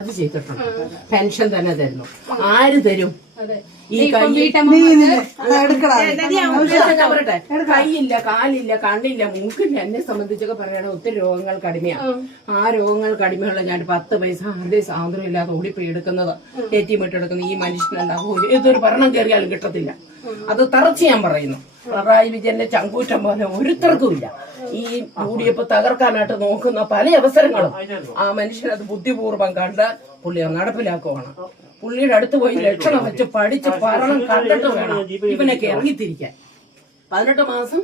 അത് ചെയ്തിട്ടുണ്ട്. പെൻഷൻ തന്നെ തരുന്നു. ആര് തരും? ഈ പറയട്ടെ, കൈയില്ല, കാലില്ല, കണ്ണില്ല, മൂക്കില്ല. എന്നെ സംബന്ധിച്ചൊക്കെ പറയണ ഒത്തിരി രോഗങ്ങൾ കടിമയാണ്. ആ രോഗങ്ങൾ കടിമയുള്ള ഞാൻ 10 പൈസ ആരുടെയും സ്വാതന്ത്ര്യം ഇല്ലാതെ ഓടിപ്പോയി എടുക്കുന്നത്, ഏറ്റിമിട്ടെടുക്കുന്നത് ഈ മനുഷ്യനുണ്ടാവും. ഏതൊരു ഭരണം കയറിയാലും കിട്ടത്തില്ല. അത് തറച്ച് ഞാൻ പറയുന്നു. പിണറായി വിജയന്റെ ചങ്കൂറ്റം പോലെ ഒരുത്തർക്കുമില്ല. ഈ യൂഡിഎഫ് തകർക്കാനായിട്ട് നോക്കുന്ന പല അവസരങ്ങളും ആ മനുഷ്യനത് ബുദ്ധിപൂർവ്വം കണ്ട് പുള്ളി നടപ്പിലാക്കുവാണ്. പുള്ളിയുടെ അടുത്ത് പോയി ലക്ഷണം വെച്ച് പഠിച്ച് ഭരണം കണ്ടിട്ട് വേണം ഇവനൊക്കെ ഇറങ്ങിത്തിരിക്കാൻ. 18 മാസം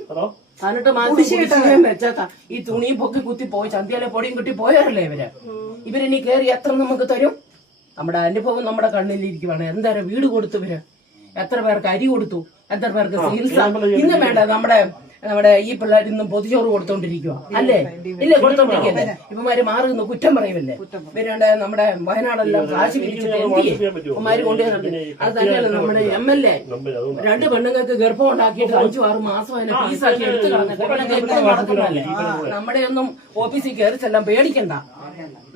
വെച്ചാ ഈ തുണിയും പൊക്കി കുത്തി പോയി ചന്തിയിലെ പൊടിയും കുട്ടി പോയവരല്ലേ ഇവരിനി കയറി എത്ര നമുക്ക് തരും? നമ്മുടെ അനുഭവം നമ്മുടെ കണ്ണിലിരിക്കുവാണ്. എന്തായാലും വീട് കൊടുത്തു ഇവര്, എത്ര പേർക്ക് അരി കൊടുത്തു, എത്ര പേർക്ക് ചികിത്സ. ഇന്നും വേണ്ട നമ്മുടെ ഈ പിള്ളേർ ഇന്നും പൊതിച്ചോറ് കൊടുത്തോണ്ടിരിക്കുക അല്ലേ? ഇല്ല, കൊടുത്തോണ്ടിരിക്കല്ലേ? ഇവന്മാര് മാറി നിന്ന് കുറ്റം പറയുമല്ലേ? ഇവരുടെ നമ്മുടെ വയനാടെല്ലാം കാശ് പിരിച്ചിട്ട് ഇവന്മാര് കൊണ്ടുവരുന്നുണ്ട്. അത് തന്നെയല്ല നമ്മുടെ MLA 2 പെണ്ണുങ്ങൾക്ക് ഗർഭം ഉണ്ടാക്കിയിട്ട് 5-6 മാസം അതിനെ പീസാക്കി എടുത്തു കളഞ്ഞല്ലേ? നമ്മുടെ ഒന്നും ഓഫീസിൽ കയറിച്ചെല്ലാം പേടിക്കണ്ട.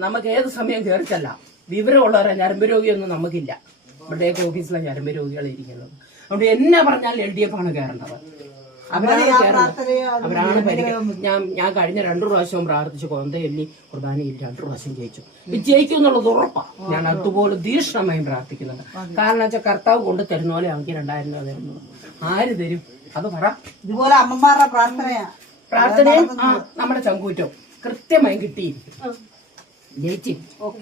നമുക്ക് ഏത് സമയം കയറിച്ചല്ല. വിവരമുള്ളവരെ ഞരമ്പ് രോഗിയൊന്നും നമുക്കില്ല. ഇവിടെയൊക്കെ ഓഫീസിലെ ഞരമ്പ് രോഗികൾ ഇരിക്കുന്നത്. അതുകൊണ്ട് എന്നെ പറഞ്ഞാൽ LDF ആണ് കയറേണ്ടത്. അവരാണ് ഞാൻ കഴിഞ്ഞ 2 പ്രാവശ്യവും പ്രാർത്ഥിച്ചു. കൊന്തയല്ലി കുർബാനയിൽ 2 പ്രാവശ്യം ജയിക്കും എന്നുള്ളത് ഉറപ്പാണ്. ഞാൻ അതുപോലെ തീക്ഷ്ണമായും പ്രാർത്ഥിക്കുന്നുണ്ട്. കാരണം വെച്ചാൽ കർത്താവ് കൊണ്ട് തരുന്ന പോലെ അവർക്ക് 2000 രൂപ തരുന്നു. ആര് തരും? അത് പറ. ഇതുപോലെ അമ്മമാരുടെ പ്രാർത്ഥനയും നമ്മുടെ ചങ്കൂറ്റവും കൃത്യമായും കിട്ടിയിരിക്കും. ജയിച്ചിരിക്കും.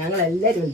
ഞങ്ങളെല്ലാവരും